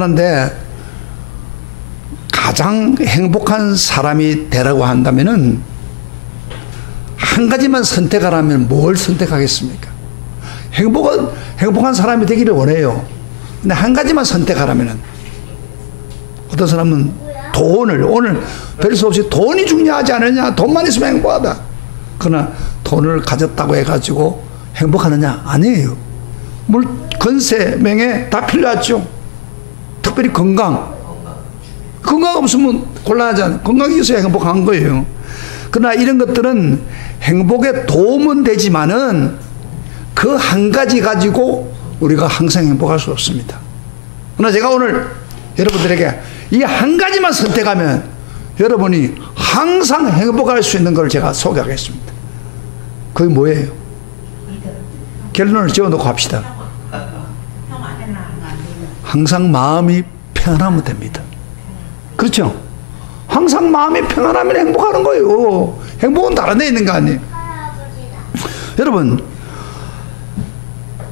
하는데 가장 행복한 사람이 되라고 한다면은 한 가지만 선택하라면 뭘 선택하겠습니까? 행복한 사람이 되기를 원해요. 근데 한 가지만 선택하라면은 어떤 사람은 오늘 별 수 없이 돈이 중요하지 않느냐, 돈만 있으면 행복하다. 그러나 돈을 가졌다고 해가지고 행복하느냐? 아니에요. 건세, 명예 다 필요하죠. 특별히 건강 없으면 곤란하잖아요. 건강이 있어야 행복한 거예요. 그러나 이런 것들은 행복에 도움은 되지만은 그 한 가지 가지고 우리가 항상 행복할 수 없습니다. 그러나 제가 오늘 여러분들에게 이 한 가지만 선택하면 여러분이 항상 행복할 수 있는 걸 제가 소개하겠습니다. 그게 뭐예요? 결론을 지어놓고 합시다. 항상 마음이 편하면 됩니다. 그렇죠? 항상 마음이 편안하면 행복하는 거예요. 행복은 다른 데 있는 거 아니에요? 여러분,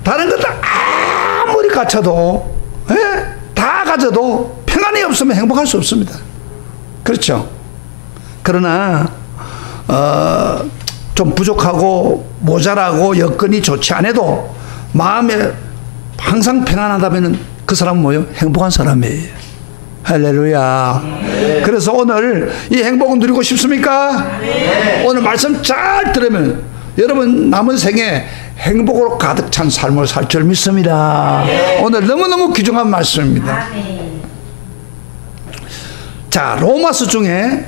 다른 것들 아무리 갖춰도, 다 가져도 평안이 없으면 행복할 수 없습니다. 그렇죠? 그러나 좀 부족하고 모자라고 여건이 좋지 않아도 마음에 항상 평안하다면 그 사람은 뭐예요? 행복한 사람이에요. 할렐루야. 네. 그래서 오늘 이 행복을 누리고 싶습니까? 네. 오늘 말씀 잘 들으면 여러분 남은 생에 행복으로 가득 찬 삶을 살 줄 믿습니다. 네. 오늘 너무너무 귀중한 말씀입니다. 네. 자, 로마서 중에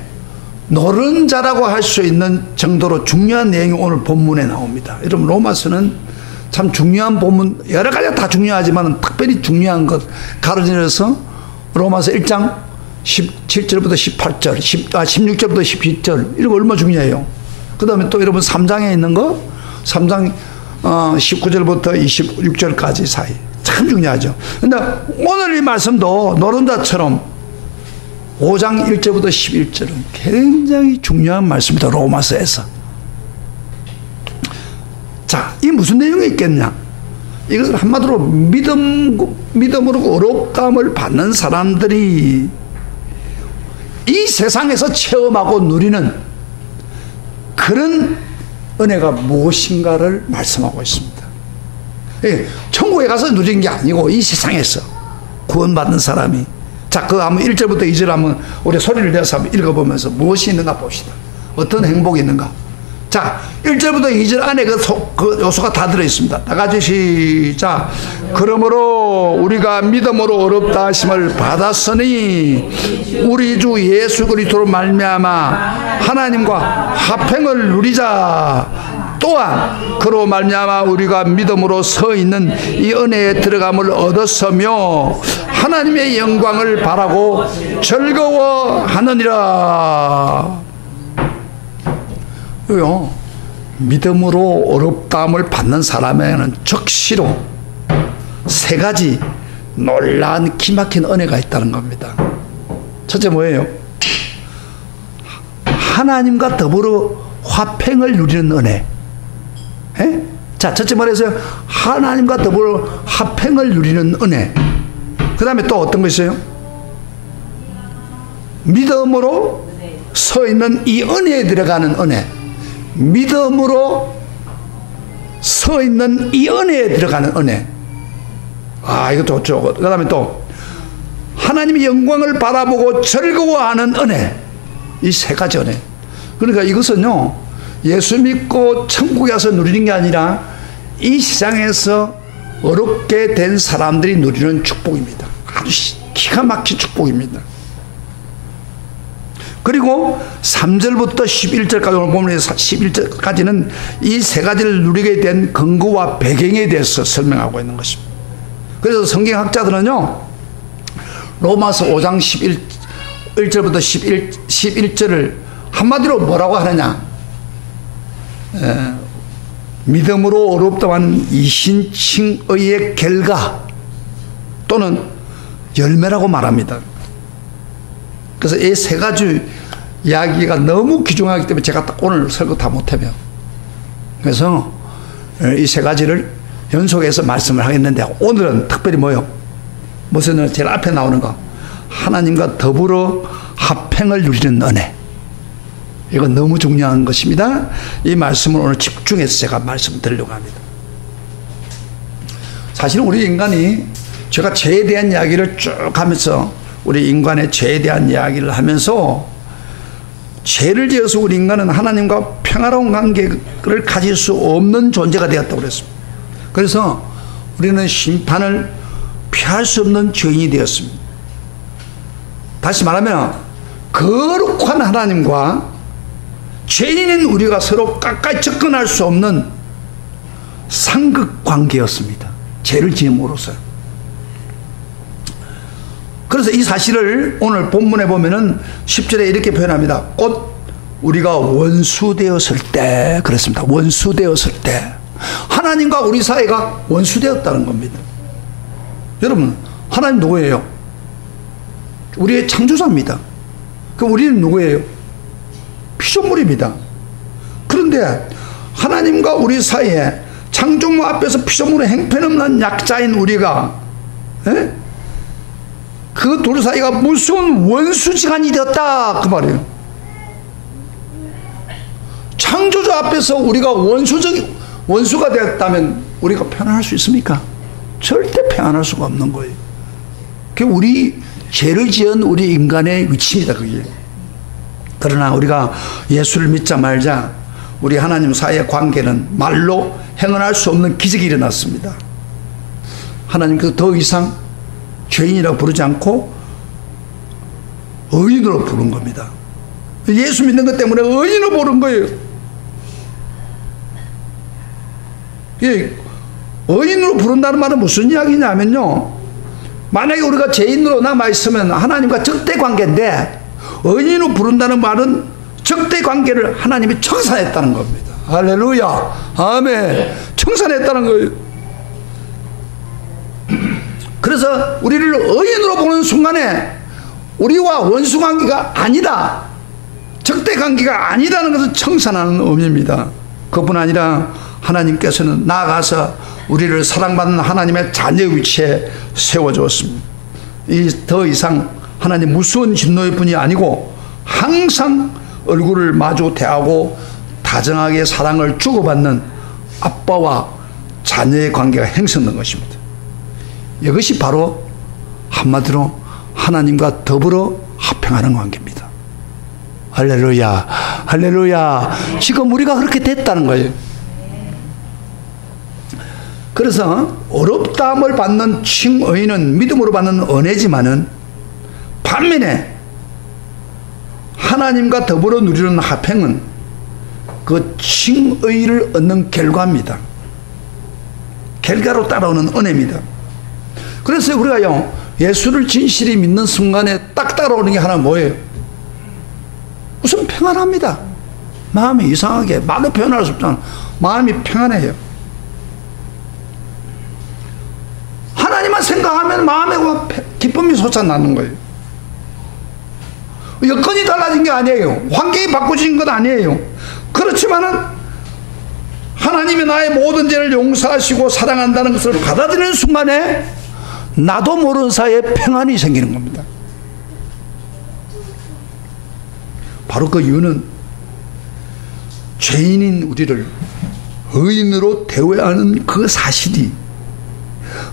노른자라고 할 수 있는 정도로 중요한 내용이 오늘 본문에 나옵니다. 여러분, 로마서는 참 중요한 본문, 여러 가지가 다 중요하지만 특별히 중요한 것 가로질러서 로마서 1장 17절부터 18절, 16절부터 17절, 이런 거 얼마나 중요해요. 그 다음에 또 여러분 3장에 있는 거, 3장 19절부터 26절까지 사이. 참 중요하죠. 근데 오늘 이 말씀도 노른자처럼 5장 1절부터 11절은 굉장히 중요한 말씀입니다. 로마서에서. 자, 이 무슨 내용이 있겠냐? 이것은 한마디로 믿음으로 어렵감을 받는 사람들이 이 세상에서 체험하고 누리는 그런 은혜가 무엇인가를 말씀하고 있습니다. 천국에 가서 누리는 게 아니고 이 세상에서 구원받는 사람이. 자, 그 한번 1절부터 2절 한번 우리 소리를 내서 한번 읽어보면서 무엇이 있는가 봅시다. 어떤 행복이 있는가. 자, 1절부터 2절 안에 그 요소가 다 들어있습니다. 다 같이 시작. 그러므로 우리가 믿음으로 어렵다 하심을 받았으니 우리 주 예수 그리스도로 말미암아 하나님과 화평을 누리자. 또한 그로 말미암아 우리가 믿음으로 서 있는 이 은혜에 들어감을 얻었으며 하나님의 영광을 바라고 즐거워하느니라. 믿음으로 어렵다함을 받는 사람에게는 즉시로 세 가지 놀라운 기막힌 은혜가 있다는 겁니다. 첫째 뭐예요? 하나님과 더불어 화평을 누리는 은혜. 자, 첫째 말해서요, 하나님과 더불어 화평을 누리는 은혜. 그 다음에 또 어떤 거 있어요? 믿음으로 서 있는 이 은혜에 들어가는 은혜. 믿음으로 서 있는 이 은혜에 들어가는 은혜. 아, 이거 좋죠. 그 다음에 또 하나님의 영광을 바라보고 즐거워하는 은혜. 이 세 가지 은혜. 그러니까 이것은요, 예수 믿고 천국에 가서 누리는 게 아니라 이 세상에서 어렵게 된 사람들이 누리는 축복입니다. 아주 기가 막힌 축복입니다. 그리고 3절부터 11절까지 오늘 보면 11절까지는 이 세 가지를 누리게 된 근거와 배경에 대해서 설명하고 있는 것입니다. 그래서 성경학자들은요, 로마서 5장 11절부터 11절을 한마디로 뭐라고 하느냐? 믿음으로 어렵다만 이신칭의의 결과 또는 열매라고 말합니다. 그래서 이 세 가지 이야기가 너무 귀중하기 때문에 제가 딱 오늘 설교 다 못하면, 그래서 이 세 가지를 연속해서 말씀을 하겠는데 오늘은 특별히 뭐요? 무슨 제일 앞에 나오는 거, 하나님과 더불어 합행을 누리는 은혜. 이건 너무 중요한 것입니다. 이 말씀을 오늘 집중해서 제가 말씀드리려고 합니다. 사실 우리 인간이, 제가 죄에 대한 이야기를 쭉 하면서, 우리 인간의 죄에 대한 이야기를 하면서, 죄를 지어서 우리 인간은 하나님과 평화로운 관계를 가질 수 없는 존재가 되었다고 그랬습니다. 그래서 우리는 심판을 피할 수 없는 죄인이 되었습니다. 다시 말하면 거룩한 하나님과 죄인인 우리가 서로 가까이 접근할 수 없는 상극 관계였습니다. 죄를 지음으로써. 그래서 이 사실을 오늘 본문에 보면은 10절에 이렇게 표현합니다. 곧 우리가 원수 되었을 때, 그렇습니다. 원수 되었을 때. 하나님과 우리 사이가 원수 되었다는 겁니다. 여러분, 하나님 누구예요? 우리의 창조자입니다. 그럼 우리는 누구예요? 피조물입니다. 그런데 하나님과 우리 사이에 창조물 앞에서 피조물의 행편없는 약자인 우리가, 그 둘 사이가 무서운 원수지간이 되었다, 그 말이에요. 창조자 앞에서 우리가 원수가 되었다면 우리가 평안할 수 있습니까? 절대 평안할 수가 없는 거예요. 그게 우리 죄를 지은 우리 인간의 위치입니다, 그게. 그러나 우리가 예수를 믿자 말자 우리 하나님 사이의 관계는 말로 행할 수 없는 기적이 일어났습니다. 하나님께서 더 이상 죄인이라고 부르지 않고 의인으로 부른 겁니다. 예수 믿는 것 때문에 의인으로 부른 거예요. 예, 의인으로 부른다는 말은 무슨 이야기냐면요, 만약에 우리가 죄인으로 남아있으면 하나님과 적대관계인데, 의인으로 부른다는 말은 적대관계를 하나님이 청산했다는 겁니다. 할렐루야, 아멘. 청산했다는 거예요. 그래서 우리를 의인으로 보는 순간에 우리와 원수관계가 아니다, 적대관계가 아니다는 것을 청산하는 의미입니다. 그뿐 아니라 하나님께서는 나아가서 우리를 사랑받는 하나님의 자녀 위치에 세워주었습니다. 더 이상 하나님 무서운 진노의 분이 아니고 항상 얼굴을 마주 대하고 다정하게 사랑을 주고받는 아빠와 자녀의 관계가 형성된 것입니다. 이것이 바로 한마디로 하나님과 더불어 합행하는 관계입니다. 할렐루야, 할렐루야. 지금 우리가 그렇게 됐다는 거예요. 그래서 어렵다함을 받는 칭의는 믿음으로 받는 은혜지만은, 반면에 하나님과 더불어 누리는 합행은 그 칭의를 얻는 결과입니다. 결과로 따라오는 은혜입니다. 그래서 우리가요, 예수를 진실히 믿는 순간에 딱 따라오는 게 하나 뭐예요? 우선 평안합니다. 마음이 이상하게 말로 표현할 수 없잖아. 마음이 평안해요. 하나님만 생각하면 마음에 기쁨이 솟아나는 거예요. 여건이 달라진 게 아니에요. 환경이 바꿔진 건 아니에요. 그렇지만은 하나님이 나의 모든 죄를 용서하시고 사랑한다는 것을 받아들이는 순간에 나도 모르는 사이에 평안이 생기는 겁니다. 바로 그 이유는 죄인인 우리를 의인으로 대해야 하는 그 사실이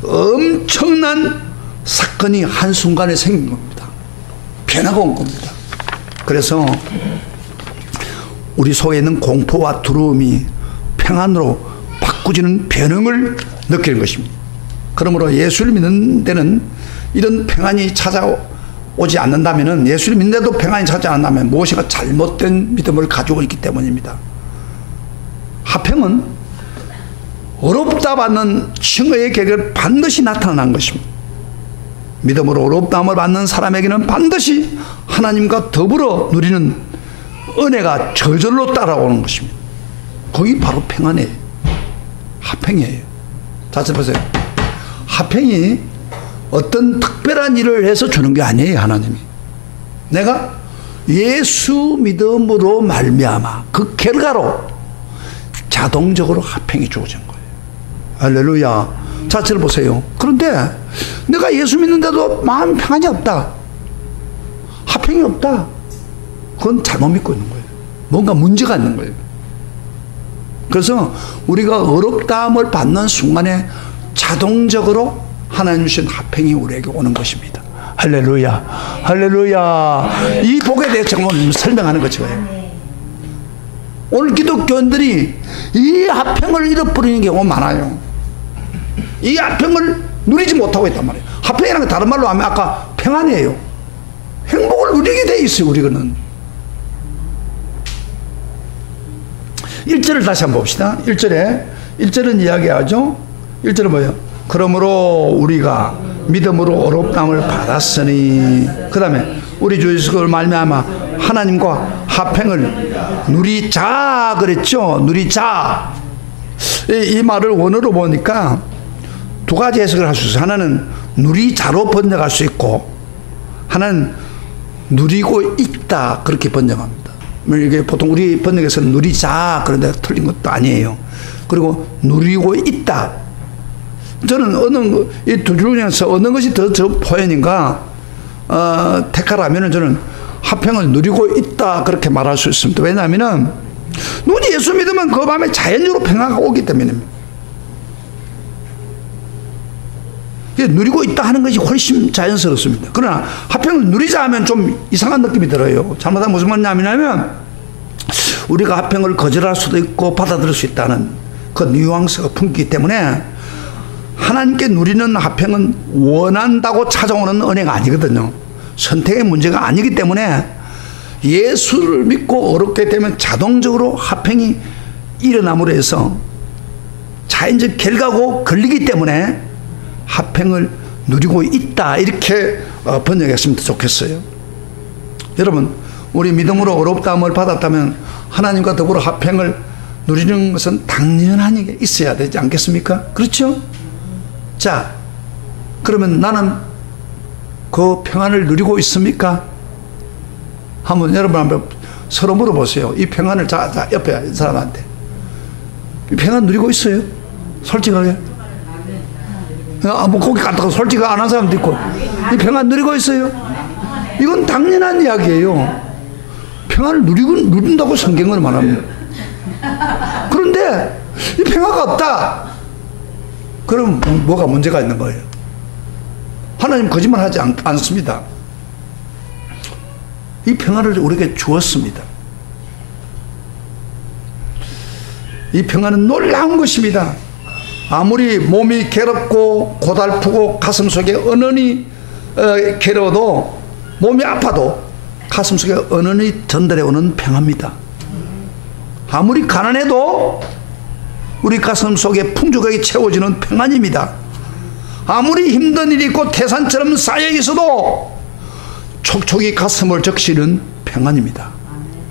엄청난 사건이 한순간에 생긴 겁니다. 변화가 온 겁니다. 그래서 우리 속에 있는 공포와 두려움이 평안으로 바꾸지는 변형을 느끼는 것입니다. 그러므로 예수를 믿는 데는 이런 평안이 찾아오지 않는다면, 예수를 믿는데도 평안이 찾아오지 않는다면 무엇인가 잘못된 믿음을 가지고 있기 때문입니다. 합행은 어렵다 받는 칭의의 계획을 반드시 나타난 것입니다. 믿음으로 어렵다함을 받는 사람에게는 반드시 하나님과 더불어 누리는 은혜가 저절로 따라오는 것입니다. 거기 바로 평안이에요. 합행이에요. 다시 보세요. 합행이 어떤 특별한 일을 해서 주는 게 아니에요. 하나님이 내가 예수 믿음으로 말미암아 그 결과로 자동적으로 합행이 주어진 거예요. 할렐루야. 자, 자체를 보세요. 그런데 내가 예수 믿는데도 마음 평안이 없다, 화평이 없다, 그건 잘못 믿고 있는 거예요. 뭔가 문제가 있는 거예요. 그래서 우리가 어렵다함을 받는 순간에 자동적으로 하나님 주신 화평이 우리에게 오는 것입니다. 할렐루야, 할렐루야. 이 복에 대해서 오늘 설명하는 거죠. 오늘 기독교인들이 이 화평을 잃어버리는 경우가 많아요. 이 화평을 누리지 못하고 있단 말이에요. 화평이라는 게 다른 말로 하면 아까 평안이에요. 행복을 누리게 돼 있어요, 우리는. 1절을 다시 한번 봅시다. 1절은 이야기하죠. 1절은 뭐예요? 그러므로 우리가 믿음으로 어렵다함을 받았으니, 그 다음에 우리 주 예수 그리스도를 말미암아 하나님과 화평을 누리자 그랬죠. 누리자. 이 말을 원어로 보니까 두 가지 해석을 할 수 있어요. 하나는 누리자로 번역할 수 있고, 하나는 누리고 있다 그렇게 번역합니다. 이게 보통 우리 번역에서는 누리자 그런데 틀린 것도 아니에요. 그리고 누리고 있다. 저는 이 두 줄 중에서 어느 것이 더 표현인가 택하라면 저는 화평을 누리고 있다 그렇게 말할 수 있습니다. 왜냐하면 눈이 예수 믿으면 그 밤에 자연적으로 평화가 오기 때문입니다. 누리고 있다 하는 것이 훨씬 자연스럽습니다. 그러나 화평을 누리자 하면 좀 이상한 느낌이 들어요. 잘못하면 무슨 말이냐면 우리가 화평을 거절할 수도 있고 받아들일 수 있다는 그 뉘앙스가 품기 때문에 하나님께 누리는 화평은 원한다고 찾아오는 은혜가 아니거든요. 선택의 문제가 아니기 때문에 예수를 믿고 어렵게 되면 자동적으로 화평이 일어남으로 해서 자연적 결과고 걸리기 때문에 화평을 누리고 있다 이렇게 번역했으면 좋겠어요. 여러분, 우리 믿음으로 어렵다함을 받았다면 하나님과 더불어 화평을 누리는 것은 당연한 일이 있어야 되지 않겠습니까? 그렇죠? 자, 그러면 나는 그 평안을 누리고 있습니까? 한번 여러분 한번 서로 물어보세요. 이 평안을 자 옆에 사람한테 이 평안 누리고 있어요? 솔직하게. 뭐 거기 갔다가 솔직히 안 한 사람도 있고. 이 평안 누리고 있어요? 이건 당연한 이야기예요. 평안을 누린다고 성경은 말합니다. 그런데 이 평화가 없다. 그럼 뭐가 문제가 있는 거예요? 하나님 거짓말하지 않습니다. 이 평안을 우리에게 주었습니다. 이 평안은 놀라운 것입니다. 아무리 몸이 괴롭고 고달프고 가슴속에 은은히 괴로워도, 몸이 아파도 가슴속에 은은히 전달해 오는 평안입니다. 아무리 가난해도 우리 가슴속에 풍족하게 채워지는 평안입니다. 아무리 힘든 일이 있고 태산처럼 쌓여 있어도 촉촉이 가슴을 적시는 평안입니다.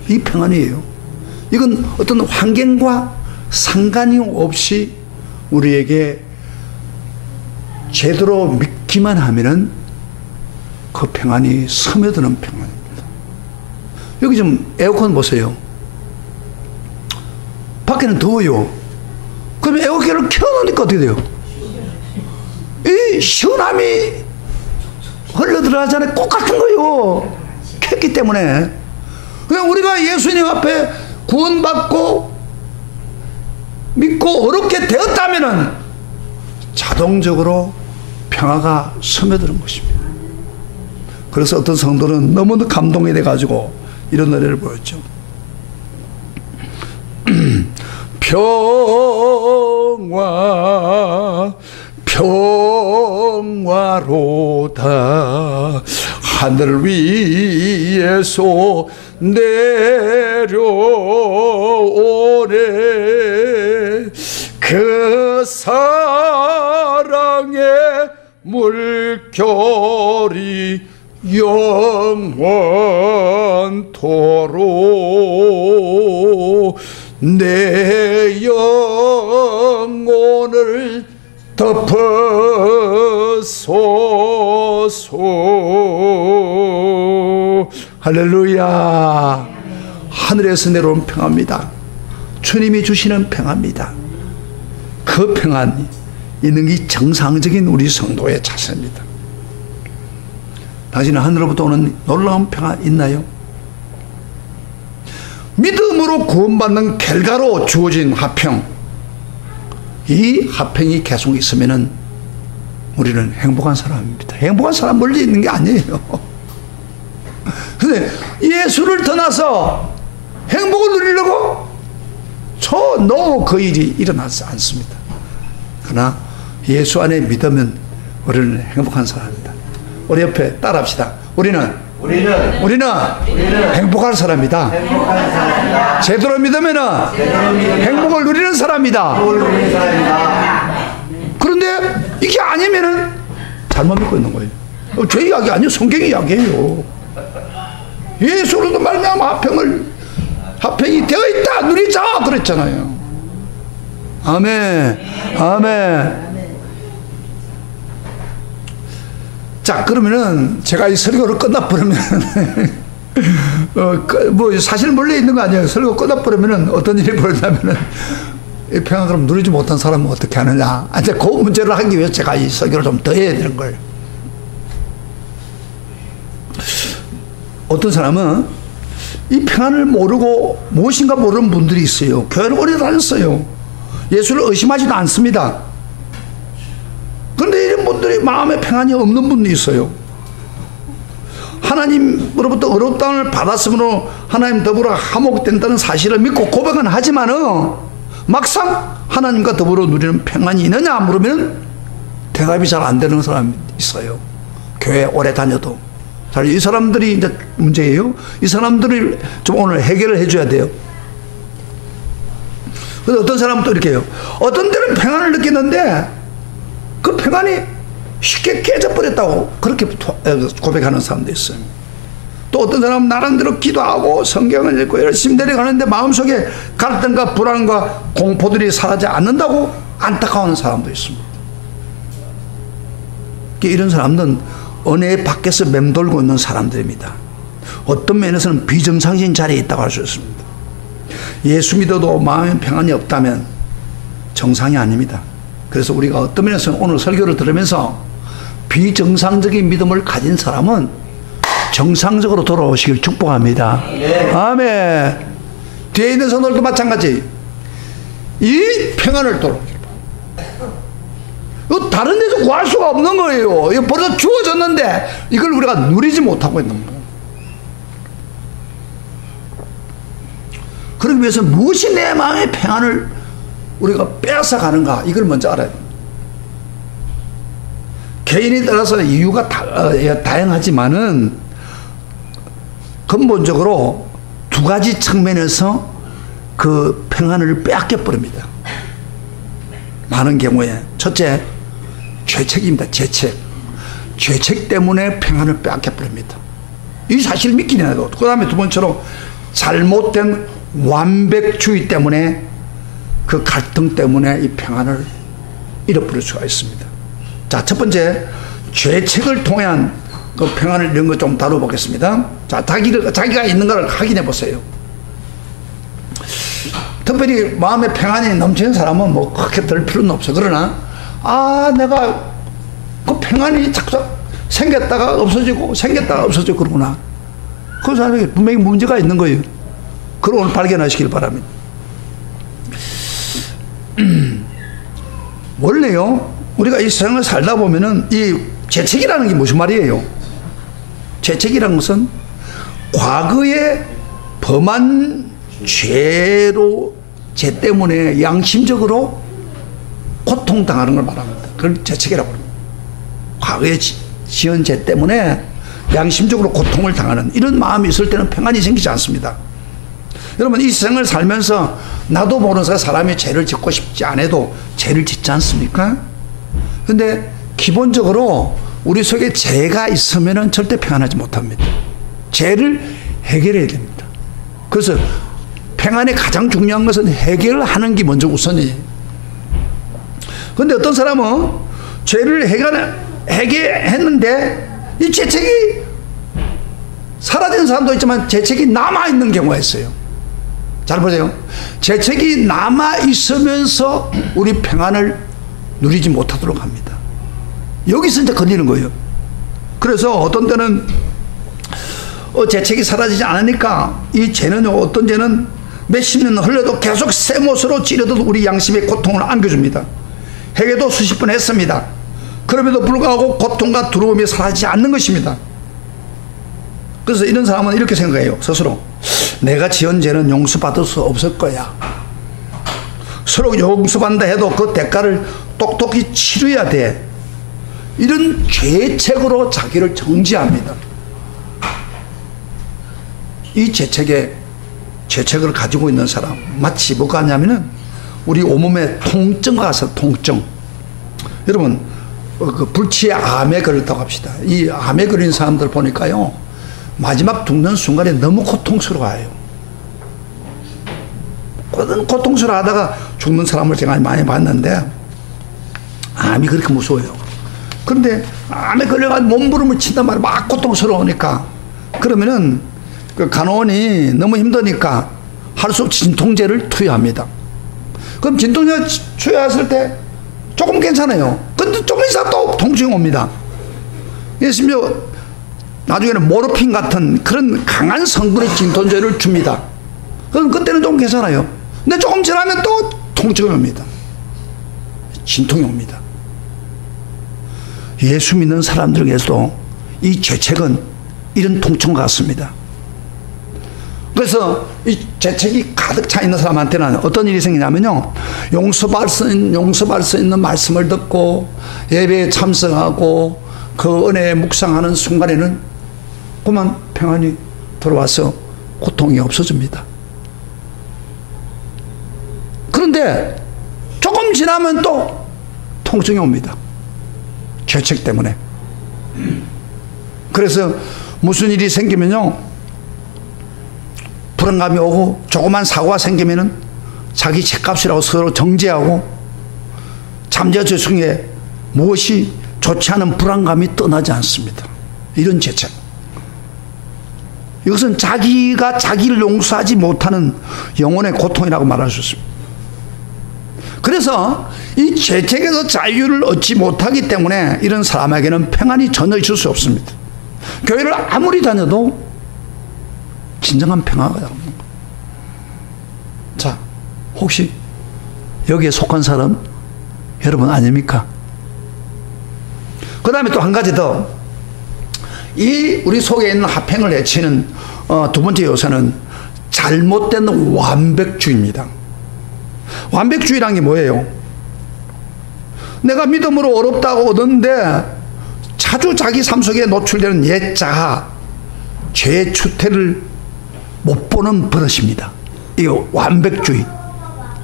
이 평안이에요. 이건 어떤 환경과 상관이 없이 우리에게 제대로 믿기만 하면은 그 평안이 스며드는 평안입니다. 여기 좀 에어컨 보세요. 밖에는 더워요. 그럼 에어컨을 켜놓으니까 어떻게 돼요? 이 시원함이 흘러들어가잖아요. 꽃 같은 거요. 켰기 때문에. 그냥 우리가 예수님 앞에 구원받고 믿고 어렵게 되었다면은 자동적으로 평화가 스며드는 것입니다. 그래서 어떤 성도는 너무 감동이 돼가지고 이런 노래를 보였죠. 평화로다 하늘 위에서 내려오네 그 사랑의 물결이 영원토록 내 영혼을 덮어소서. 할렐루야. 하늘에서 내려온 평화입니다. 주님이 주시는 평화입니다. 그 평안이 있는 게 정상적인 우리 성도의 자세입니다. 당신은 하늘로부터 오는 놀라운 평화 있나요? 믿음으로 구원받는 결과로 주어진 화평, 이 화평이 계속 있으면은 우리는 행복한 사람입니다. 행복한 사람 멀리 있는 게 아니에요. 근데 예수를 떠나서 행복을 누리려고 그 일이 일어나지 않습니다. 그러나 예수 안에 믿으면 우리는 행복한 사람입니다. 우리 옆에 따라합시다. 우리는 행복한 사람이다. 제대로 믿으면 행복을 누리는 사람이다. 그런데 이게 아니면은 잘못 믿고 있는 거예요. 제 이야기 아니에요. 성경 이야기예요. 예수로도 말미암아 화평이 되어 있다. 누리자 그랬잖아요. 아멘. 아멘. 자, 그러면은 제가 이 설교를 끝나버리면 뭐 사실 몰래 있는 거 아니에요. 설교 끝나버리면은 어떤 일이 벌어지냐면은 이 평안 그럼 누리지 못한 사람은 어떻게 하느냐. 이제 그 문제를 하기 위해서 제가 이 설교를 좀 더 해야 되는 거예요. 어떤 사람은 이 평안을 모르고 무엇인가 모르는 분들이 있어요. 교회를 오래 다녔어요. 예수를 의심하지도 않습니다. 그런데 이런 분들이 마음에 평안이 없는 분도 있어요. 하나님으로부터 어렵다함을 받았으므로 하나님 더불어 화목된다는 사실을 믿고 고백은 하지만은 막상 하나님과 더불어 누리는 평안이 있느냐 물으면 대답이 잘 안 되는 사람이 있어요. 교회 오래 다녀도. 자, 이 사람들이 이제 문제예요. 이 사람들을 좀 오늘 해결을 해줘야 돼요. 그래서 어떤 사람은 또 이렇게 해요. 어떤 데는 평안을 느끼는데 그 평안이 쉽게 깨져버렸다고 그렇게 고백하는 사람도 있어요. 또 어떤 사람은 나름대로 기도하고 성경을 읽고 열심히 내려가는데 마음속에 갈등과 불안과 공포들이 사라지지 않는다고 안타까워하는 사람도 있습니다. 이런 사람들은 은혜 밖에서 맴돌고 있는 사람들입니다. 어떤 면에서는 비정상적인 자리에 있다고 할 수 있습니다. 예수 믿어도 마음에 평안이 없다면 정상이 아닙니다. 그래서 우리가 어떤 면에서는 오늘 설교를 들으면서 비정상적인 믿음을 가진 사람은 정상적으로 돌아오시길 축복합니다. 아멘. 뒤에 있는 성도들도 마찬가지. 이 평안을 돌아오길 바랍니다. 다른 데서 구할 수가 없는 거예요. 이거 벌써 주어졌는데 이걸 우리가 누리지 못하고 있는 거예요. 그러기 위해서 무엇이 내 마음의 평안을 우리가 빼앗아가는가 이걸 먼저 알아야 됩니다. 개인에 따라서 이유가 다양하지만은 근본적으로 두 가지 측면에서 그 평안을 빼앗겨 버립니다. 많은 경우에 첫째 죄책입니다. 죄책 때문에 평안을 빼앗겨 버립니다. 이 사실을 믿기는 해도 그 다음에 두 번째로 잘못된 완벽주의 때문에 그 갈등 때문에 이 평안을 잃어버릴 수가 있습니다. 자, 첫 번째 죄책을 통한 그 평안을 이런 거 좀 다뤄보겠습니다. 자, 자기가 있는 걸 확인해 보세요. 특별히 마음에 평안이 넘치는 사람은 뭐 그렇게 들 필요는 없어. 그러나 내가 그 평안이 자꾸 생겼다가 없어지고 그러구나. 그 사람에게 분명히 문제가 있는 거예요. 그걸 오늘 발견하시길 바랍니다. 원래요, 우리가 이 세상을 살다 보면은 이 죄책이라는 게 무슨 말이에요? 죄책이라는 것은 과거에 범한 죄 때문에 양심적으로 고통당하는 걸 말합니다. 그걸 죄책이라고 합니다. 과거에 지은 죄 때문에 양심적으로 고통을 당하는 이런 마음이 있을 때는 평안이 생기지 않습니다. 여러분, 이 세상을 살면서 나도 모르는 사람이 죄를 짓고 싶지 않아도 죄를 짓지 않습니까? 근데 기본적으로 우리 속에 죄가 있으면 절대 평안하지 못합니다. 죄를 해결해야 됩니다. 그래서 평안의 가장 중요한 것은 해결하는 게 먼저 우선이에요. 그런데 어떤 사람은 죄를 해결했는데 이 죄책이 사라지는 사람도 있지만 죄책이 남아있는 경우가 있어요. 잘 보세요. 죄책이 남아있으면서 우리 평안을 누리지 못하도록 합니다. 여기서 이제 걸리는 거예요. 그래서 어떤 때는 죄책이 사라지지 않으니까 이 죄는, 어떤 죄는 몇십 년 흘러도 계속 새못으로 찌려도 우리 양심에 고통을 안겨줍니다. 회개도 수십 번 했습니다. 그럼에도 불구하고 고통과 두려움이 사라지지 않는 것입니다. 그래서 이런 사람은 이렇게 생각해요. 스스로 내가 지은 죄는 용서받을 수 없을 거야. 서로 용서받는다 해도 그 대가를 똑똑히 치러야 돼. 이런 죄책으로 자기를 정지합니다. 이 죄책을 가지고 있는 사람, 마치 뭐가 하냐면은 우리 온몸에 통증과 같아요. 통증. 여러분, 그 불치의 암에 걸렸다고 합시다. 이 암에 걸린 사람들 보니까요, 마지막 죽는 순간에 너무 고통스러워요. 고통스러워 하다가 죽는 사람을 제가 많이 봤는데, 암이 그렇게 무서워요. 그런데 암에 걸려가지고 몸부림을 친단 말이에요. 막 고통스러우니까. 그러면은 그 간호원이 너무 힘드니까 할 수 없이 진통제를 투여합니다. 그럼 진통제 투여했을 때 조금 괜찮아요. 근데 조금 있다가 또 통증이 옵니다. 심지어 나중에는 모르핀 같은 그런 강한 성분의 진통제를 줍니다. 그럼 그때는 좀 괜찮아요. 근데 조금 지나면 또 통증이 옵니다. 진통이 옵니다. 예수 믿는 사람들에게서도 이 죄책은 이런 통증과 같습니다. 그래서 이 죄책이 가득 차 있는 사람한테는 어떤 일이 생기냐면요, 용서받을 수 있는 말씀을 듣고 예배에 참석하고 그 은혜에 묵상하는 순간에는 그만 평안이 들어와서 고통이 없어집니다. 그런데 조금 지나면 또 통증이 옵니다. 죄책 때문에. 그래서 무슨 일이 생기면요, 불안감이 오고 조그만 사고가 생기면은 자기 죄값이라고 서로 정죄하고 잠재적 중에 무엇이 좋지 않은 불안감이 떠나지 않습니다. 이런 죄책. 이것은 자기가 자기를 용서하지 못하는 영혼의 고통이라고 말할 수 있습니다. 그래서 이 죄책에서 자유를 얻지 못하기 때문에 이런 사람에게는 평안이 전혀 있을 수 없습니다. 교회를 아무리 다녀도 진정한 평화가 없는 거예요. 자, 혹시 여기에 속한 사람 여러분 아닙니까? 그 다음에 또 한 가지 더, 이 우리 속에 있는 합행을 해치는 두 번째 요소는 잘못된 완벽주의입니다. 완벽주의란 게 뭐예요? 내가 믿음으로 어렵다고 얻었는데 자주 자기 삶 속에 노출되는 옛 자아, 죄의 추태를 못 보는 버릇입니다. 이게 완벽주의.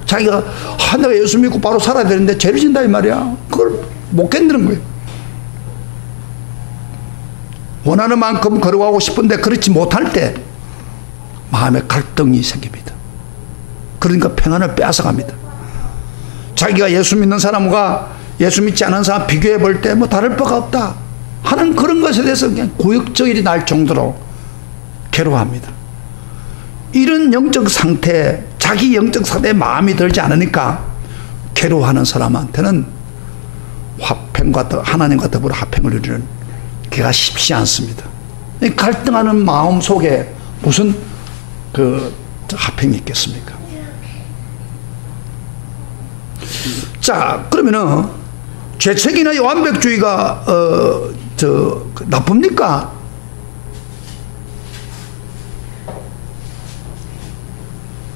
자기가 내가 예수 믿고 바로 살아야 되는데 죄를 진다 이 말이야. 그걸 못 견디는 거예요. 원하는 만큼 걸어가고 싶은데 그렇지 못할 때 마음에 갈등이 생깁니다. 그러니까 평안을 빼앗아갑니다. 자기가 예수 믿는 사람과 예수 믿지 않은 사람 비교해 볼 때 뭐 다를 바가 없다 하는 그런 것에 대해서 그냥 고역적일이 날 정도로 괴로워합니다. 이런 영적 상태, 자기 영적 상태에 마음이 들지 않으니까 괴로워하는 사람한테는 하나님과 더불어 화평을 이루는 게가 쉽지 않습니다. 갈등하는 마음 속에 무슨 그 화평이 있겠습니까? 자, 그러면은 죄책이나 완벽주의가 나쁩니까?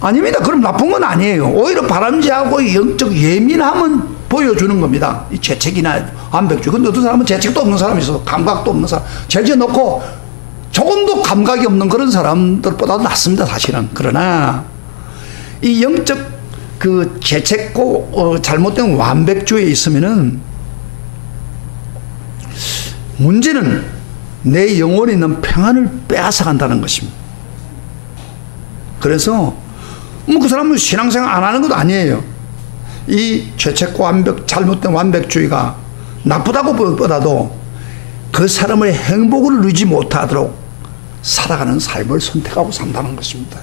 아닙니다. 그럼 나쁜 건 아니에요. 오히려 바람직하고 영적 예민함은 보여주는 겁니다. 이 죄책이나 완벽주의. 근데 어떤 사람은 죄책도 없는 사람이 있어. 감각도 없는 사람. 죄지어 놓고 조금도 감각이 없는 그런 사람들보다도 낫습니다, 사실은. 그러나 이 영적 그 죄책고 잘못된 완벽주의에 있으면은 문제는 내 영혼에 있는 평안을 빼앗아간다는 것입니다. 그래서 그 사람은 신앙생활 안 하는 것도 아니에요. 이 죄책과 잘못된 완벽주의가 나쁘다고 보다도 그 사람의 행복을 누리지 못하도록 살아가는 삶을 선택하고 산다는 것입니다.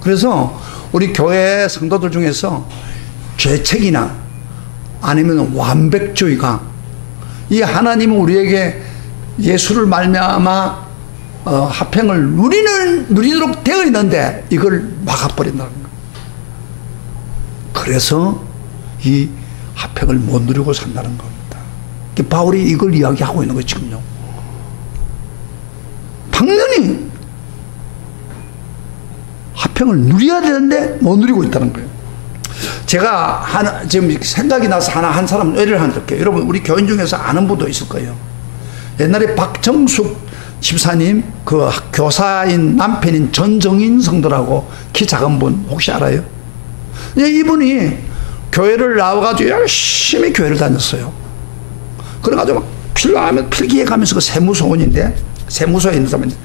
그래서 우리 교회 성도들 중에서 죄책이나 아니면 완벽주의가, 이 하나님은 우리에게 예수를 말미암아 화평을 누리도록 되어 있는데 이걸 막아버린다는 거예요. 그래서 이 화평을 못 누리고 산다는 겁니다. 바울이 이걸 이야기하고 있는 거예요, 지금요. 당연히 화평을 누려야 되는데 못 누리고 있다는 거예요. 제가 지금 생각이 나서 한 사람 예를 하나 들게요. 여러분, 우리 교인 중에서 아는 분도 있을 거예요. 옛날에 박정숙 집사님, 그 교사인 남편인 전정인 성도라고 키 작은 분 혹시 알아요? 이분이 교회를 나와가지고 열심히 교회를 다녔어요. 그래가지고 막 필요하면 필기해 가면서, 그 세무서원인데, 세무소에 있는 사람인데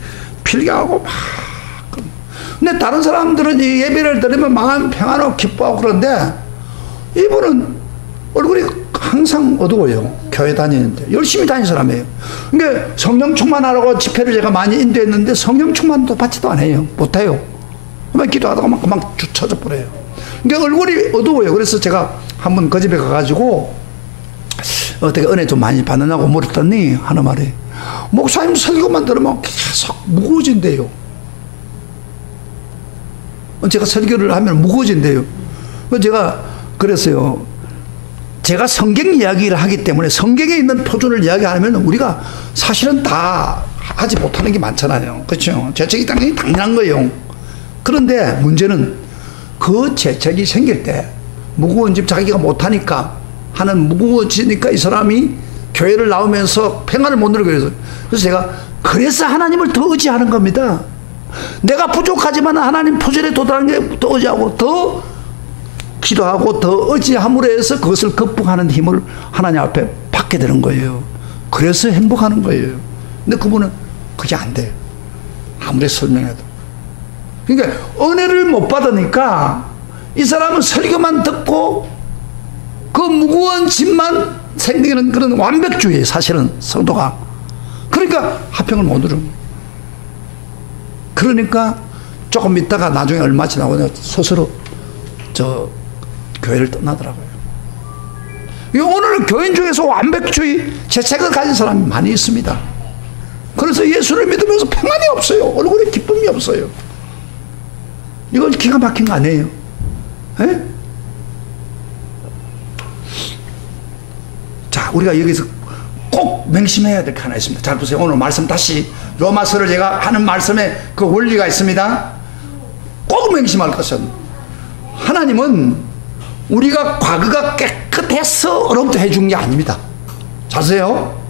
필기하고 막. 근데 다른 사람들은 이 예배를 드리면 마음 평안하고 기뻐하고 그런데 이분은 얼굴이 항상 어두워요. 교회 다니는데 열심히 다니는 사람이에요. 그러니까 성령 충만하라고 집회를 제가 많이 인도했는데 성령 충만도 받지도 않아요. 못해요. 그만 기도하다가 막 그만 쳐져 버려요. 그러니까 얼굴이 어두워요. 그래서 제가 한번 그 집에 가가지고 어떻게 은혜 좀 많이 받느냐고 물었더니 하는 말이, 목사님 설교만 들으면 계속 무거워진대요. 제가 설교를 하면 무거워진대요. 제가 그랬어요. 제가 성경 이야기를 하기 때문에 성경에 있는 표준을 이야기하면 우리가 사실은 다 하지 못하는 게 많잖아요. 그렇죠? 재책이 당연히 당연한 거예요. 그런데 문제는 그 재책이 생길 때 무거운 집 자기가 못하니까 하는, 무거워지니까 이 사람이 교회를 나오면서 평안을 못 누리고 그래서 제가 그래서 하나님을 더 의지하는 겁니다. 내가 부족하지만 하나님 표절에 도달하는 게 더 의지하고 더 기도하고 더 의지함으로 해서 그것을 극복하는 힘을 하나님 앞에 받게 되는 거예요. 그래서 행복하는 거예요. 근데 그분은 그게 안 돼요. 아무리 설명해도. 그러니까 은혜를 못 받으니까 이 사람은 설교만 듣고 그 무거운 짐만 생기는 그런 완벽주의, 사실은 성도가. 그러니까 화평을 못 누르는 거예요. 그러니까 조금 있다가 나중에 얼마 지나고 스스로 교회를 떠나더라고요. 오늘 교인 중에서 완벽주의 재책을 가진 사람이 많이 있습니다. 그래서 예수를 믿으면서 평안이 없어요. 얼굴에 기쁨이 없어요. 이건 기가 막힌 거 아니에요? 에? 자, 우리가 여기서 꼭 맹심해야 될 게 하나 있습니다. 잘 보세요. 오늘 말씀 다시 로마서를 제가 하는 말씀에 그 원리가 있습니다. 꼭 맹심할 것은, 하나님은 우리가 과거가 깨끗해서 어렵게 해준 게 아닙니다. 자세요.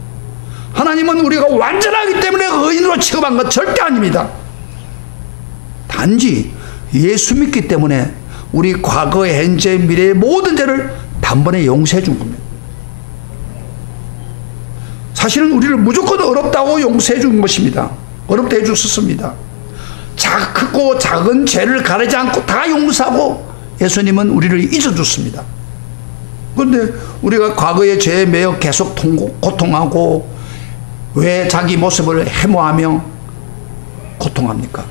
하나님은 우리가 완전하기 때문에 의인으로 취급한 것 절대 아닙니다. 단지 예수 믿기 때문에 우리 과거, 현재, 미래의 모든 죄를 단번에 용서해 준 겁니다. 사실은 우리를 무조건 어렵다고 용서해 준 것입니다. 어렵게 해 주셨습니다. 크고 작은 죄를 가리지 않고 다 용서하고 예수님은 우리를 잊어줬습니다. 그런데 우리가 과거의 죄에 매여 계속 고통하고 왜 자기 모습을 해모하며 고통합니까?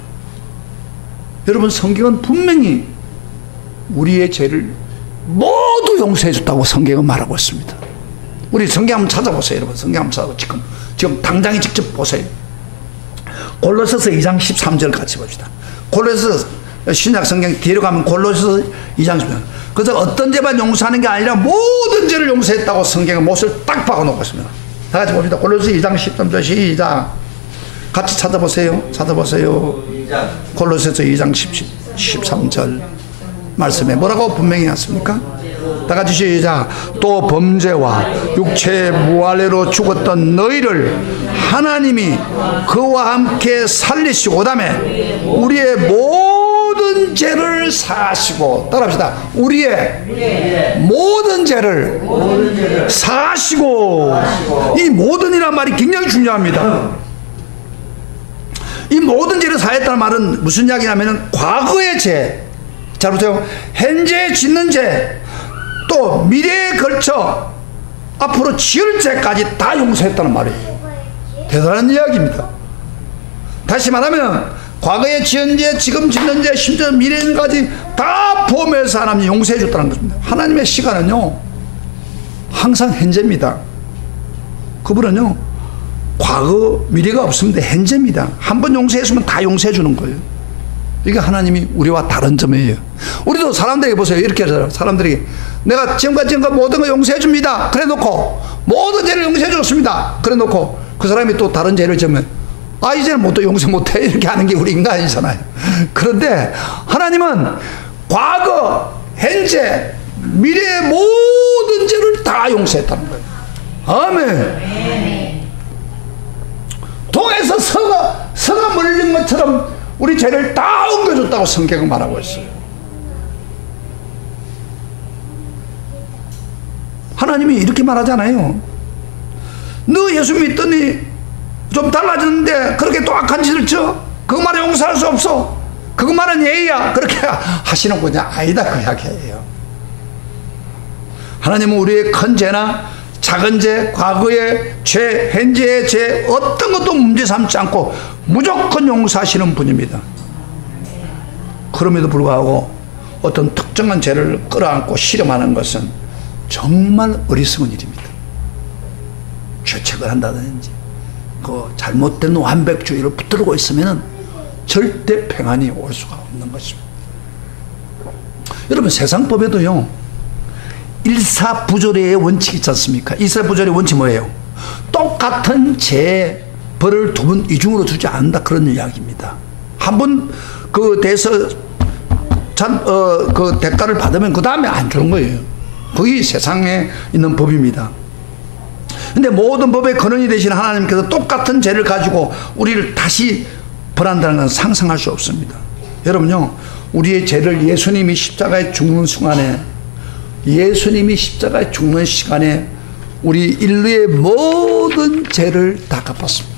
여러분, 성경은 분명히 우리의 죄를 모두 용서해 줬다고 성경은 말하고 있습니다. 우리 성경 한번 찾아보세요. 여러분, 성경 한번 찾아보세요. 지금 당장에 직접 보세요. 골로새서 2장 13절 같이 봅시다. 골로새서 신약 성경 뒤로 가면 골로새서 2장 13절. 그래서 어떤 죄만 용서하는 게 아니라 모든 죄를 용서했다고 성경의 못을 딱 박아놓고 있습니다. 다 같이 봅시다. 골로새서 2장 13절 시작. 같이 찾아보세요. 찾아보세요. 골로새서 2장 13절 말씀에 뭐라고 분명히 했습니까? 다 같이 시작. 또 범죄와 육체의 무할례로 죽었던 너희를 하나님이 그와 함께 살리시고, 그다음에 우리의 모든 죄를 사하시고, 따라합시다. 우리의 모든 죄를 사하시고. 이 모든이란 말이 굉장히 중요합니다. 이 모든 죄를 사했다는 말은 무슨 이야기냐면 과거의 죄, 잘 보세요. 현재 짓는 죄, 또 미래에 걸쳐 앞으로 지을 죄까지 다 용서했다는 말이에요. 대단한 이야기입니다. 다시 말하면 과거에 지은 죄, 지금 짓는 죄, 심지어 미래까지 다 포함해서 하나님이 용서해 줬다는 것입니다. 하나님의 시간은요 항상 현재입니다. 그분은요, 과거, 미래가 없습니다. 현재입니다. 한번 용서했으면 다 용서해 주는 거예요. 이게 하나님이 우리와 다른 점이에요. 우리도 사람들에게 보세요. 이렇게 해서 사람들에게 내가 지금까지 모든 거 용서해 줍니다. 그래 놓고 모든 죄를 용서해 줬습니다. 그래 놓고 그 사람이 또 다른 죄를 지으면 아, 이제는 못 용서 못해. 이렇게 하는 게 우리 인간이잖아요. 그런데 하나님은 과거, 현재, 미래의 모든 죄를 다 용서했다는 거예요. 아멘. 동에서 서가 물린 것처럼 우리 죄를 다 옮겨줬다고 성경은 말하고 있어요. 하나님이 이렇게 말하잖아요. 너 예수 믿더니 좀 달라졌는데 그렇게 또 악한 짓을 쳐? 그것만은 용서할 수 없어. 그것만은 예의야. 그렇게 하시는 거냐? 아니다. 그 이야기예요. 하나님은 우리의 큰 죄나 작은 죄, 과거의 죄, 현재의 죄 어떤 것도 문제 삼지 않고 무조건 용서하시는 분입니다. 그럼에도 불구하고 어떤 특정한 죄를 끌어안고 실험하는 것은 정말 어리석은 일입니다. 죄책을 한다든지 그 잘못된 완벽주의를 붙들고 있으면 절대 평안이 올 수가 없는 것입니다. 여러분, 세상 법에도요, 일사부조리의 원칙이 있지 않습니까? 일사부조리의 원칙이 뭐예요? 똑같은 죄 벌을 두 번 이중으로 주지 않는다, 그런 이야기입니다. 한 번 그 대해서 그 대가를 받으면 그 다음에 안 주는 거예요. 그게 세상에 있는 법입니다. 근데 모든 법의 근원이 되신 하나님께서 똑같은 죄를 가지고 우리를 다시 벌한다는 건 상상할 수 없습니다. 여러분요, 우리의 죄를 예수님이 십자가에 죽는 순간에, 예수님이 십자가에 죽는 시간에 우리 인류의 모든 죄를 다 갚았습니다.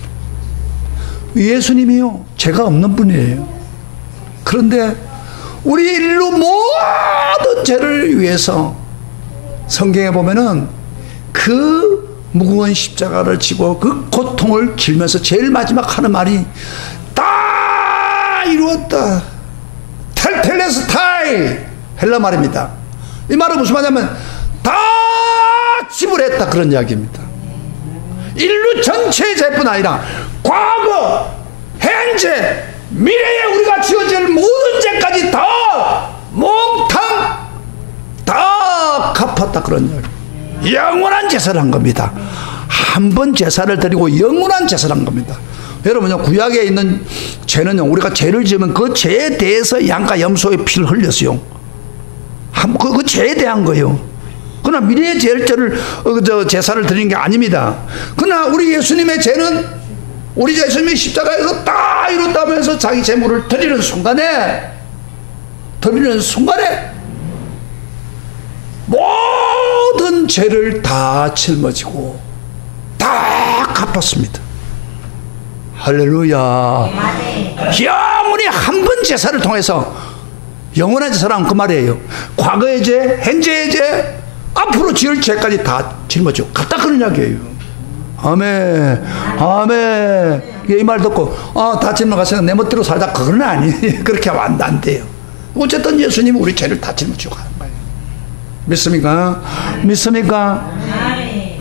예수님이요, 죄가 없는 분이에요. 그런데 우리 인류 모든 죄를 위해서 성경에 보면은 그 무거운 십자가를 지고 그 고통을 길면서 제일 마지막 하는 말이 다 이루었다. 텔텔레스타이, 헬라 말입니다. 이 말은 무슨 말이냐면 다 지불했다, 그런 이야기입니다. 인류 전체의 죄뿐 아니라 과거, 현재, 미래에 우리가 지어질 모든 죄까지 다 몽탕 다 갚았다, 그런 이야기. 영원한 제사를 한 겁니다. 한 번 제사를 드리고 영원한 제사를 한 겁니다. 여러분요, 구약에 있는 죄는요, 우리가 죄를 지으면 그 죄에 대해서 양과 염소의 피를 흘렸어요. 그 죄에 대한 거예요. 그러나 미래의 제사를 드리는 게 아닙니다. 그러나 우리 예수님의 죄는, 우리 예수님이 십자가에서 다 이뤘다면서 자기 제물을 드리는 순간에 모든 죄를 다 짊어지고 다 갚았습니다. 할렐루야. 영원히 한 번 제사를 통해서 영원한 제사란 그 말이에요. 과거의 죄, 현재의 죄, 앞으로 지을 죄까지 다 짊어지고 갔다, 그런 이야기예요. 아멘. 아멘. 이 말 듣고 다 짊어가서 내 멋대로 살다, 그건 아니에요. 그렇게 하면 안 돼요. 어쨌든 예수님은 우리 죄를 다 짊어지고 가는 거예요. 믿습니까? 믿습니까?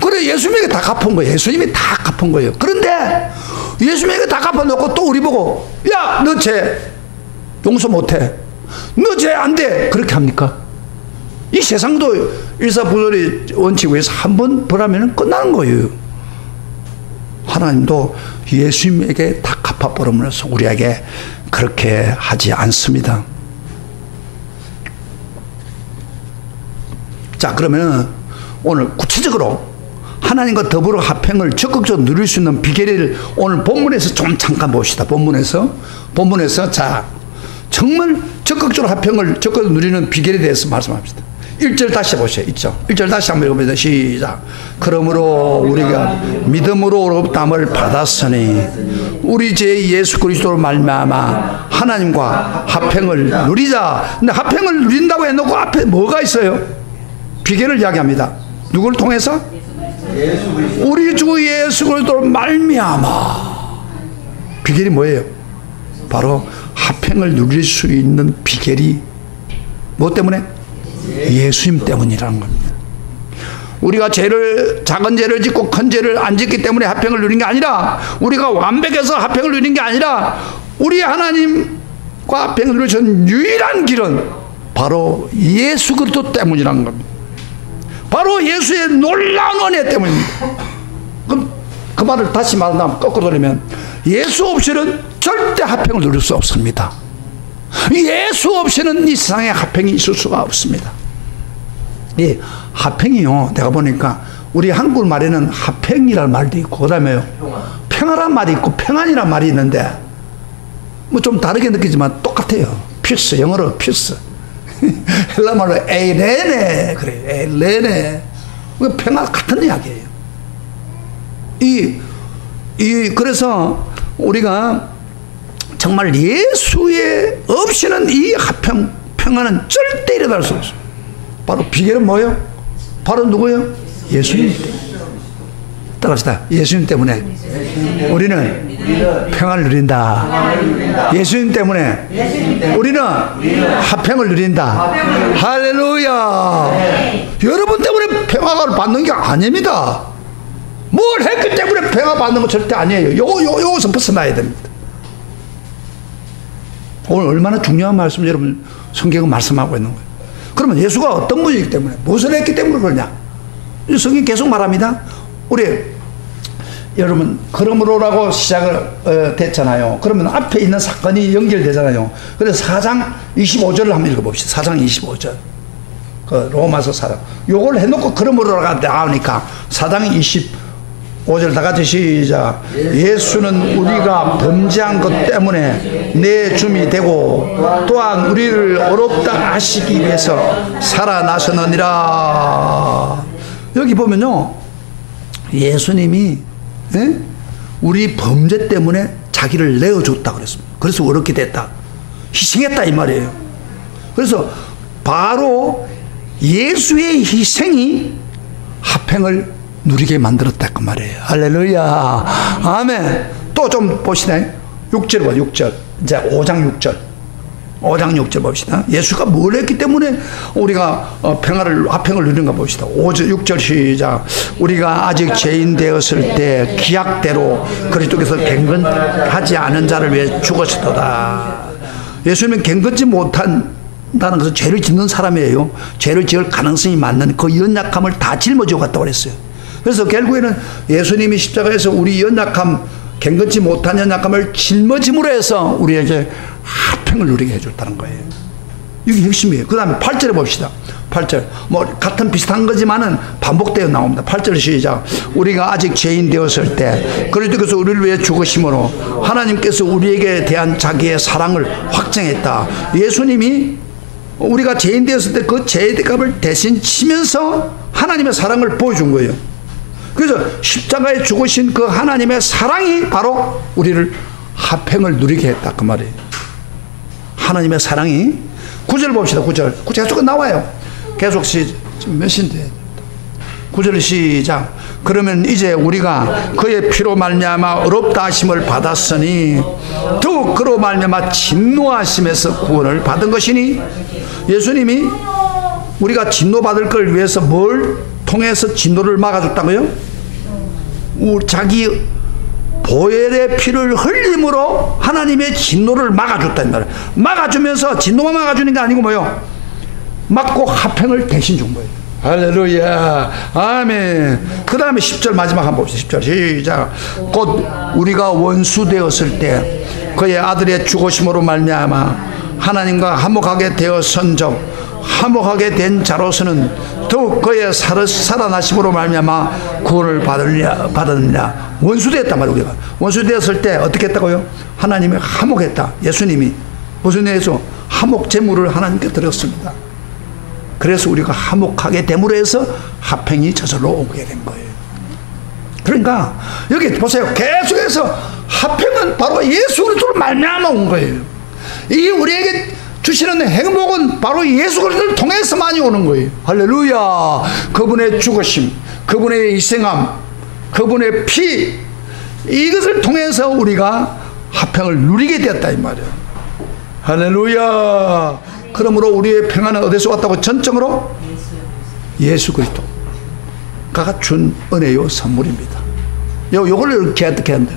그래, 예수님에게 다 갚은 거예요. 예수님이 다 갚은 거예요. 그런데 예수님에게 다 갚아놓고 또 우리 보고 야, 너 죄 용서 못해, 너 죄 안 돼, 그렇게 합니까? 이 세상도 일사부조리 원칙에 의해서 한 번 벌하면 끝나는 거예요. 하나님도 예수님에게 다 갚아버림으로써 우리에게 그렇게 하지 않습니다. 자, 그러면 오늘 구체적으로 하나님과 더불어 화평을 적극적으로 누릴 수 있는 비결을 오늘 본문에서 좀 잠깐 봅시다. 본문에서 자, 정말 적극적으로 화평을 적극적으로 누리는 비결에 대해서 말씀합시다. 1절 다시 보세요. 1절 다시 한번 읽어보세요. 시작. 그러므로 우리가 믿음으로 의롭다함을 받았으니 우리 제 예수 그리스도로 말미암아 하나님과 화평을 누리자. 근데 화평을 누린다고 해놓고 앞에 뭐가 있어요? 비결을 이야기합니다. 누구를 통해서? 우리 주 예수 그리스도로 말미암아. 비결이 뭐예요? 바로 화평을 누릴 수 있는 비결이 뭐 때문에? 예수님 때문이라는 겁니다. 우리가 작은 죄를 짓고 큰 죄를 안 짓기 때문에 화평을 누린 게 아니라, 우리가 완벽해서 화평을 누린 게 아니라, 우리 하나님과 화평을 누리신 유일한 길은 바로 예수 그리스도 때문이라는 겁니다. 바로 예수의 놀라운 은혜 때문입니다. 그럼 그 말을 다시 말하면, 거꾸로 돌리면, 예수 없이는 절대 화평을 누릴 수 없습니다. 예수 없이는 이 세상에 화평이 있을 수가 없습니다. 이 화평이요, 내가 보니까 우리 한국 말에는 화평이라는 말도 있고, 그 다음에요, 평화란 말이 있고 평안이란 말이 있는데, 뭐 좀 다르게 느끼지만 똑같아요. 피스, 영어로 피스. 헬라 말로 에이레네, 그래요. 에이레네. 평화 같은 이야기예요. 그래서 우리가 정말 예수의 없이는 이 평화는 절대 일어날 수 없어요. 바로 비결은 뭐예요? 바로 누구예요? 예수님 때문에. 따라합시다. 예수님 때문에 우리는 평화를 누린다. 예수님 때문에 우리는 화평을 누린다. 할렐루야. 여러분 때문에 평화를 받는 게 아닙니다. 뭘 했기 때문에 평화 받는 거 절대 아니에요. 요것은 벗어나야 됩니다. 오늘 얼마나 중요한 말씀 여러분 성경은 말씀하고 있는 거예요. 그러면 예수가 어떤 분이기 때문에, 무엇을 했기 때문에 그러냐? 성경이 계속 말합니다. 우리 여러분, 그러므로라고 시작을 됐잖아요. 그러면 앞에 있는 사건이 연결되잖아요. 그래서 4장 25절을 한번 읽어봅시다. 4장 25절. 그 로마서 4장. 요걸 해놓고 그러므로가 나오니까 4장 25절 다 같이 시작. 예수는 우리가 범죄한 것 때문에 내 줌이 되고 또한 우리를 어렵다 하시기 위해서 살아나셨느니라. 여기 보면요, 예수님이 우리 범죄 때문에 자기를 내어줬다 그랬습니다. 그래서 어렵게 됐다, 희생했다 이 말이에요. 그래서 바로 예수의 희생이 화평을 누리게 만들었다 그 말이에요. 할렐루야. 아멘. 또 좀 봅시다. 6절 봐. 6절. 이제 5장 6절. 5장 6절 봅시다. 예수가 뭘 했기 때문에 우리가 화평을 누리는가 봅시다. 6절 시작. 우리가 아직 죄인 되었을 때 기약대로 그리스도께서 갱건하지 않은 자를 위해 죽으셨도다. 예수님은 갱건지 못한다는 것은 죄를 짓는 사람이에요. 죄를 지을 가능성이 많는 그 연약함을 다 짊어지고 갔다고 그랬어요. 그래서 결국에는 예수님이 십자가에서 우리 연약함, 갱건치 못한 연약함을 짊어짐으로 해서 우리에게 화평을 누리게 해줬다는 거예요. 이게 핵심이에요. 그 다음에 8절에 봅시다. 8절. 뭐 같은 비슷한 거지만은 반복되어 나옵니다. 8절 시작. 우리가 아직 죄인 되었을 때 그리스도께서 우리를 위해 죽으심으로 하나님께서 우리에게 대한 자기의 사랑을 확증했다. 예수님이 우리가 죄인 되었을 때 그 죄의 값을 대신 치면서 하나님의 사랑을 보여준 거예요. 그래서 십자가에 죽으신 그 하나님의 사랑이 바로 우리를 화평을 누리게 했다 그 말이에요. 하나님의 사랑이. 9절 봅시다. 9절 계속 나와요. 계속 몇 시인데 9절 시작. 그러면 이제 우리가 그의 피로 말미암아 어렵다 하심을 받았으니 더욱 그로 말미암아 진노하심에서 구원을 받은 것이니. 예수님이 우리가 진노받을 걸 위해서 뭘 통해서 진노를 막아줬다고요? 자기 보혈의 피를 흘림으로 하나님의 진노를 막아줬다는 말이에요. 막아주면서 진노만 막아주는 게 아니고 뭐요? 막고 화평을 대신 준 거예요. 할렐루야. 아멘. 그 다음에 10절 마지막 한번 봅시다. 10절 시작. 곧 우리가 원수 되었을 때 그의 아들의 죽으심으로 말미암아 하나님과 화목하게 되었은즉 화목하게 된 자로서는 더욱 그의 살아나심으로 말미암아 구원을 받느냐. 원수 되었단 말이에요. 우리가 원수 되었을 때 어떻게 했다고요? 하나님이 화목했다. 예수님이 무슨 일에서 화목 제물을 하나님께 드렸습니다. 그래서 우리가 화목하게 됨으로 해서 화평이 저절로 오게 된 거예요. 그러니까 여기 보세요. 계속해서 화평은 바로 예수 그리스도로 말미암아 온 거예요. 이게 우리에게 주시는 행복은 바로 예수 그리스도를 통해서만이 오는 거예요. 할렐루야. 그분의 죽으심, 그분의 희생함, 그분의 피, 이것을 통해서 우리가 화평을 누리게 되었다 이 말이에요. 할렐루야. 그러므로 우리의 평안은 어디서 왔다고? 전적으로 예수 그리스도. 그가 준 은혜요 선물입니다. 요걸 어떻게 한다.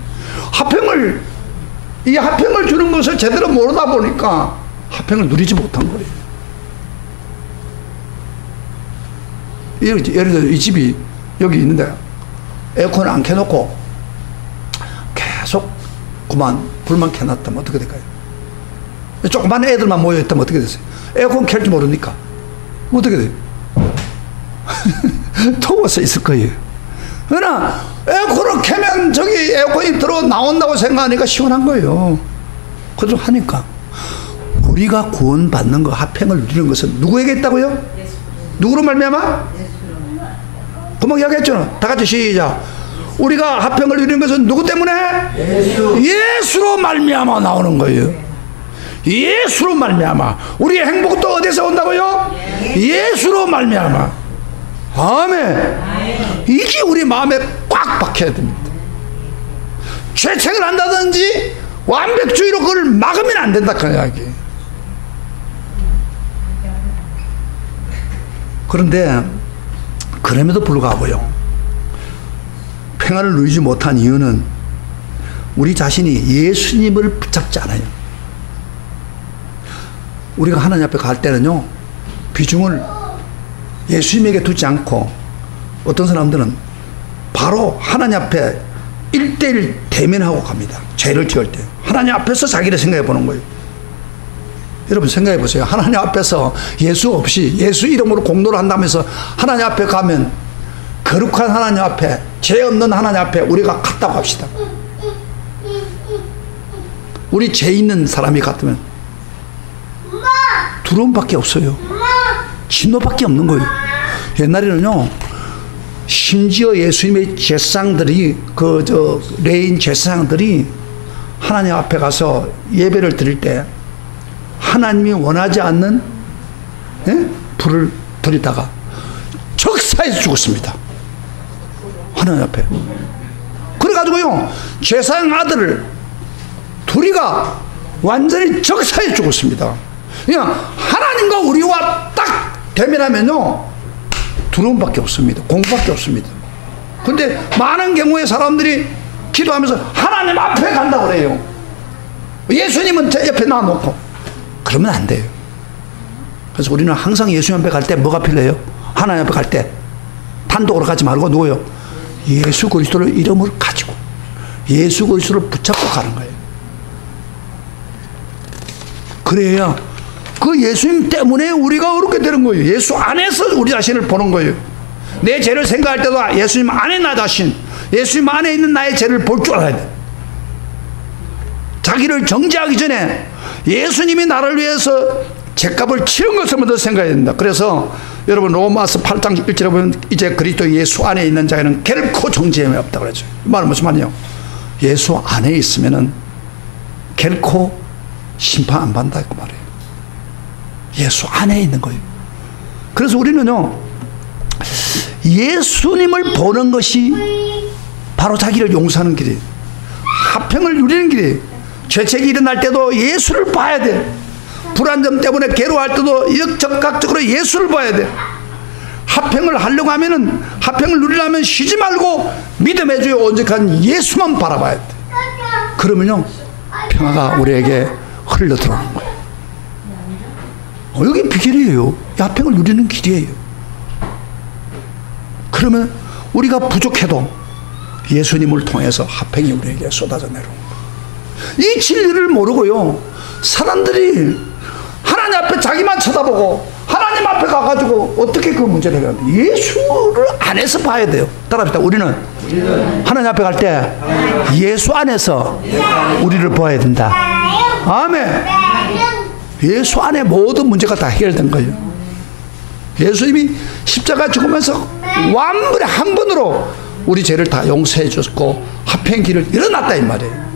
이 화평을 주는 것을 제대로 모르다 보니까 화평을 누리지 못한 거예요. 예를 들어 이 집이 여기 있는데 에어컨을 안 켜놓고 계속 그만 불만 켜놨다면 어떻게 될까요? 조그만 애들만 모여있다면 어떻게 됐어요? 에어컨 켤 줄 모르니까 어떻게 돼요? 더워서 있을 거예요. 그러나 에어컨을 켜면 저기 에어컨이 들어 나온다고 생각하니까 시원한 거예요. 그래서 하니까 우리가 구원받는 거, 화평을 누리는 것은 누구에게 있다고요? 누구로 말미암아? 금방 이야기했죠. 다 같이 시작. 우리가 화평을 누리는 것은 누구 때문에? 예수로 말미암아 나오는 거예요. 예수로 말미암아. 우리의 행복도 어디서 온다고요? 예수로 말미암아. 아멘. 이게 우리 마음에 꽉 박혀야 됩니다. 죄책을 한다든지 완벽주의로 그걸 막으면 안 된다 그 이야기. 그런데 그럼에도 불구하고요, 평안을 누리지 못한 이유는 우리 자신이 예수님을 붙잡지 않아요. 우리가 하나님 앞에 갈 때는요, 비중을 예수님에게 두지 않고 어떤 사람들은 바로 하나님 앞에 1대1 대면하고 갑니다. 죄를 지을 때 하나님 앞에서 자기를 생각해 보는 거예요. 여러분 생각해 보세요. 하나님 앞에서 예수 없이 예수 이름으로 공로를 한다면서 하나님 앞에 가면, 거룩한 하나님 앞에, 죄 없는 하나님 앞에 우리가 갔다고 합시다. 우리 죄 있는 사람이 같으면 두려움밖에 없어요. 진노밖에 없는 거예요. 옛날에는요, 심지어 예수님의 제사장들이, 레인 제사장들이 하나님 앞에 가서 예배를 드릴 때 하나님이 원하지 않는 불을 들이다가 적사해서 죽었습니다. 하나님 앞에. 그래가지고요, 제사장 아들을 둘이가 완전히 적사해 죽었습니다. 그냥 하나님과 우리와 딱 대면하면요, 두려움밖에 없습니다. 공부밖에 없습니다. 근데 많은 경우에 사람들이 기도하면서 하나님 앞에 간다고 그래요. 예수님은 제 옆에 놔놓고. 그러면 안 돼요. 그래서 우리는 항상 예수님 앞에 갈 때 뭐가 필요해요? 하나님 앞에 갈 때 단독으로 가지 말고 누구요? 예수 그리스도를 이름을 가지고 예수 그리스도를 붙잡고 가는 거예요. 그래야 그 예수님 때문에 우리가 어렵게 되는 거예요. 예수 안에서 우리 자신을 보는 거예요. 내 죄를 생각할 때도 예수님 안에 나 자신, 예수님 안에 있는 나의 죄를 볼 줄 알아야 돼. 자기를 정죄하기 전에 예수님이 나를 위해서 죄값을 치른 것을 먼저 생각해야 된다. 그래서 여러분 로마서 8장 1절에 보면 이제 그리스도 예수 안에 있는 자에는 결코 정죄함이 없다 그러죠. 이 말은 무슨 말이에요? 예수 안에 있으면은 결코 심판 안 받는다 그 말이에요. 예수 안에 있는 거예요. 그래서 우리는요, 예수님을 보는 것이 바로 자기를 용서하는 길이에요. 화평을 누리는 길이에요. 죄책이 일어날 때도 예수를 봐야 돼. 불안점 때문에 괴로워할 때도 적극적으로 예수를 봐야 돼. 화평을 하려고 하면은, 화평을 누리려면 쉬지 말고 믿음의 주요 온전한 예수만 바라봐야 돼. 그러면요, 평화가 우리에게 흘러 들어오는 거예요. 여기 비결이에요. 화평을 누리는 길이에요. 그러면 우리가 부족해도 예수님을 통해서 화평이 우리에게 쏟아져 내려오는 거예요. 이 진리를 모르고요, 사람들이 하나님 앞에 자기만 쳐다보고 하나님 앞에 가가지고 어떻게 그 문제를 해결하는데, 예수를 안에서 봐야 돼요. 따라합시다. 우리는 하나님 앞에 갈 때 예수 안에서 우리를 보아야 된다. 아멘. 예수 안에 모든 문제가 다 해결된 거예요. 예수님이 십자가 죽으면서 완전히 한 번으로 우리 죄를 다 용서해 줬고 화평의 길을 일어났다 이 말이에요.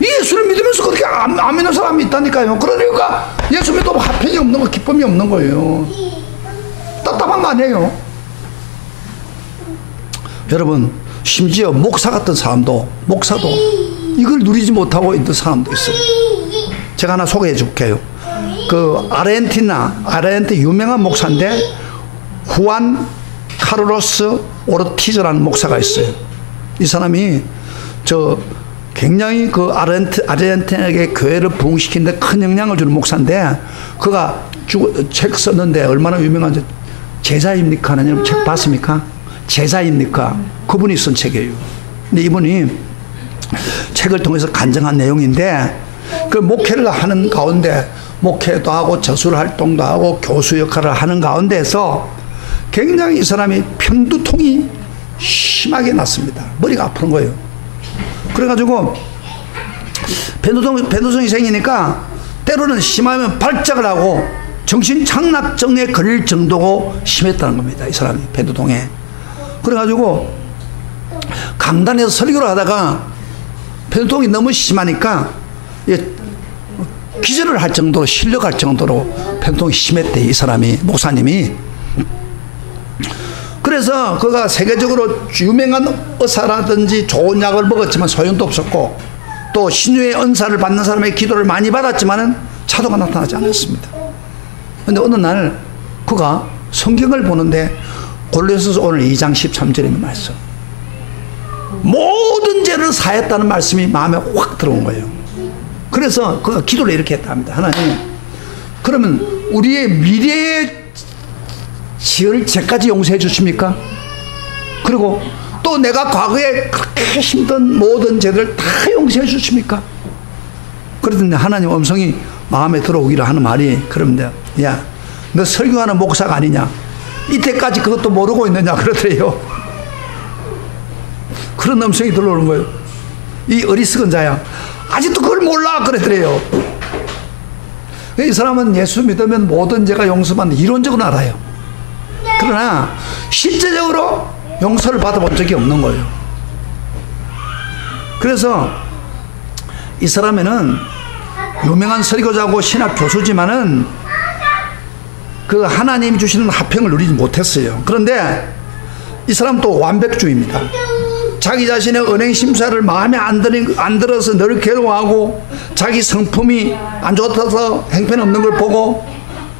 예수를 믿으면서 그렇게 안 믿는 사람이 있다니까요. 그러니까 예수 믿어도 화평이 없는 거, 기쁨이 없는 거예요. 답답한 거 아니에요. 여러분, 심지어 목사 같은 사람도, 목사도 이걸 누리지 못하고 있는 사람도 있어요. 제가 하나 소개해 줄게요. 그 아르헨티나 유명한 목사인데 후안 카르로스 오르티즈라는 목사가 있어요. 이 사람이 굉장히 그 아르헨티나의 교회를 부흥시키는 데 큰 영향을 주는 목사인데, 그가 책 썼는데 얼마나 유명한지, 제자입니까? 하는 책 봤습니까? 제자입니까? 그분이 쓴 책이에요. 근데 이분이 책을 통해서 간증한 내용인데, 그 목회를 하는 가운데, 목회도 하고 저술 활동도 하고 교수 역할을 하는 가운데서 굉장히 이 사람이 편두통이 심하게 났습니다. 머리가 아픈 거예요. 그래가지고 편두통이 생기니까 때로는 심하면 발작을 하고 정신착락증에 걸릴 정도고 심했다는 겁니다. 이 사람이 편두통에. 그래가지고 강단에서 설교를 하다가 편두통이 너무 심하니까 기절을 할 정도로, 실려갈 정도로 편두통이 심했대, 이 사람이, 목사님이. 그래서 그가 세계적으로 유명한 의사라든지 좋은 약을 먹었지만 소용도 없었고, 또 신유의 은사를 받는 사람의 기도를 많이 받았지만은 차도가 나타나지 않았습니다. 그런데 어느 날 그가 성경을 보는데 골로새서 오늘 2장 13절에 있는 말씀, 모든 죄를 사했다는 말씀이 마음에 확 들어온 거예요. 그래서 그가 기도를 이렇게 했다 합니다. 하나님, 그러면 우리의 미래에 지을 죄까지 용서해 주십니까? 그리고 또 내가 과거에 그렇게 힘든 모든 죄를 다 용서해 주십니까? 그러더니 하나님 음성이 마음에 들어오기를 하는 말이, 그러면 야, 너 설교하는 목사가 아니냐? 이때까지 그것도 모르고 있느냐? 그러더래요. 그런 음성이 들어오는 거예요. 이 어리석은 자야, 아직도 그걸 몰라? 그러더래요. 이 사람은 예수 믿으면 모든 죄가 용서받는 이론적으로 알아요. 그러나 실제적으로 용서를 받아본 적이 없는 거예요. 그래서 이 사람에는 유명한 설교자고 신학 교수지만은 그 하나님이 주시는 화평을 누리지 못했어요. 그런데 이 사람 또 완벽주의입니다. 자기 자신의 은행 심사를 마음에 안 들어서 늘 괴로워하고, 자기 성품이 안 좋아서 행편없는 걸 보고,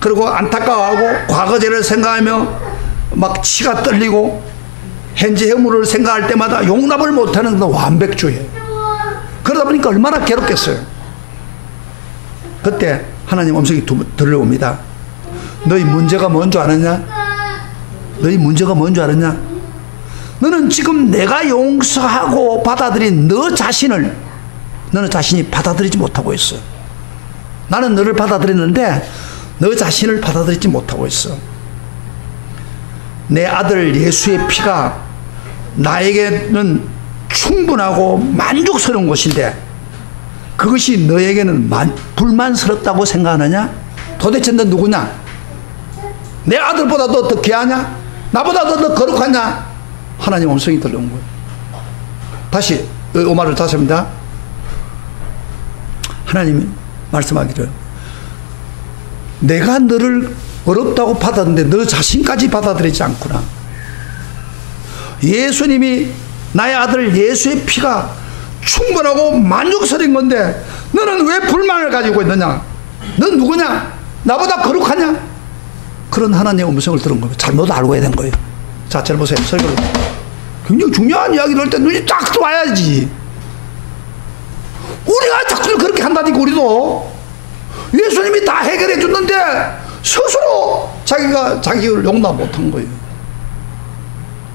그리고 안타까워하고 과거죄를 생각하며 막 치가 떨리고, 현재 허물을 생각할 때마다 용납을 못하는 완벽주의예요. 그러다 보니까 얼마나 괴롭겠어요. 그때 하나님 음성이 들려옵니다. 너희 문제가 뭔 줄 알았냐? 너희 문제가 뭔 줄 알았냐? 너는 지금 내가 용서하고 받아들인 너 자신을, 너는 자신이 받아들이지 못하고 있어. 나는 너를 받아들였는데 너 자신을 받아들이지 못하고 있어. 내 아들 예수의 피가 나에게는 충분하고 만족스러운 것인데, 그것이 너에게는 불만스럽다고 생각하느냐? 도대체 너 누구냐? 내 아들보다도 더 귀하냐? 나보다도 더 거룩하냐? 하나님 음성이 들려온 거예요. 다시 이 말을 다시 합니다. 하나님이 말씀하기를, 내가 너를 어렵다고 받았는데 너 자신까지 받아들이지 않구나. 예수님이, 나의 아들 예수의 피가 충분하고 만족스러운 건데 너는 왜 불만을 가지고 있느냐? 넌 누구냐? 나보다 거룩하냐? 그런 하나님의 음성을 들은 거예요. 잘못 알고 해야 된 거예요. 자, 잘 보세요. 설교를 굉장히 중요한 이야기를 할 때 눈이 딱 들어와야지. 우리가 자꾸 그렇게 한다니까. 우리도 예수님이 다 해결해 줬는데 스스로 자기가 자기를 용납 못한 거예요.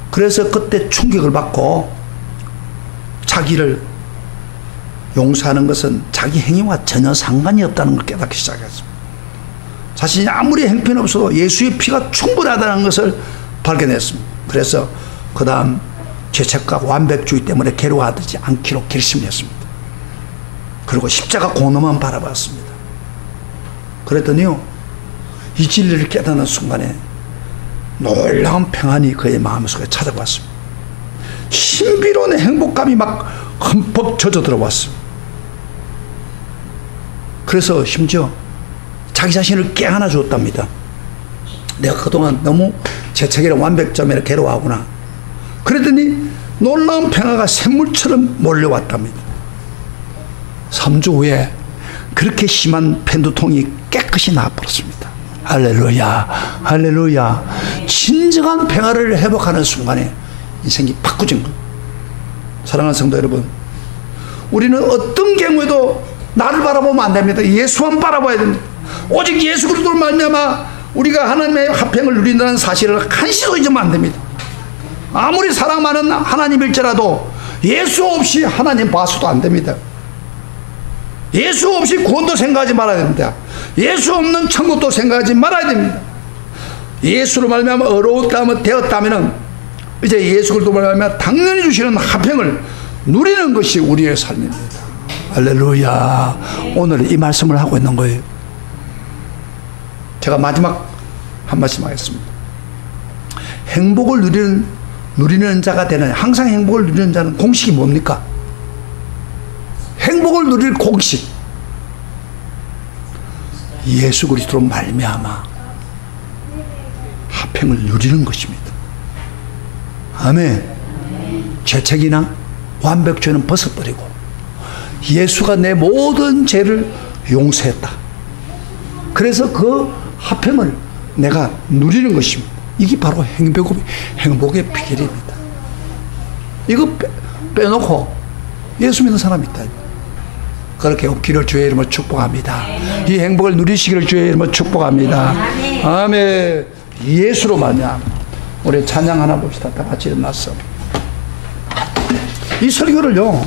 그래서 그때 충격을 받고 자기를 용서하는 것은 자기 행위와 전혀 상관이 없다는 걸 깨닫기 시작했습니다. 자신이 아무리 행편이 없어도 예수의 피가 충분하다는 것을 발견했습니다. 그래서 그 다음 죄책과 완벽주의 때문에 괴로워하지 않기로 결심했습니다. 그리고 십자가 공로만 바라봤습니다. 그랬더니요, 이 진리를 깨닫는 순간에 놀라운 평안이 그의 마음속에 찾아왔습니다. 신비로운 행복감이 막 흠뻑 젖어 들어왔습니다. 그래서 심지어 자기 자신을 깨하나 주었답니다. 내가 그동안 너무 죄책이랑 완벽점에 괴로워하구나. 그랬더니 놀라운 평화가 샘물처럼 몰려왔답니다. 3주 후에 그렇게 심한 편두통이 깨끗이 나아버렸습니다. 할렐루야, 할렐루야. 진정한 평화를 회복하는 순간에 인생이 바꾸진 거예요. 사랑하는 성도 여러분, 우리는 어떤 경우에도 나를 바라보면 안 됩니다. 예수만 바라봐야 됩니다. 오직 예수 그리스도로 말미암아 우리가 하나님의 화평을 누린다는 사실을 한시도 잊으면 안 됩니다. 아무리 사랑 많은 하나님일지라도 예수 없이 하나님 봐서도 안 됩니다. 예수 없이 구원도 생각하지 말아야 됩니다. 예수 없는 천국도 생각하지 말아야 됩니다. 예수로 말미암아 어려웠다면 되었다면은 이제 예수 그리스도로 말미암아 당연히 주시는 화평을 누리는 것이 우리의 삶입니다. 할렐루야. 오늘 이 말씀을 하고 있는 거예요. 제가 마지막 한 말씀 하겠습니다. 행복을 누리는 자가 되는, 항상 행복을 누리는 자는 공식이 뭡니까? 행복을 누릴 공식, 예수 그리스도로 말미암아 화평을 누리는 것입니다. 아멘. 죄책이나 완벽죄는 벗어버리고 예수가 내 모든 죄를 용서했다. 그래서 그 화평을 내가 누리는 것입니다. 이게 바로 행복의 비결입니다. 이거 빼놓고 예수 믿는 사람이 있다. 그렇게 없기를 주의 이름으로 축복합니다. 이 행복을 누리시기를 주의 이름으로 축복합니다. 아멘. 예수로 말미암아. 우리 찬양 하나 봅시다. 다 같이 일어났어. 이 설교를요,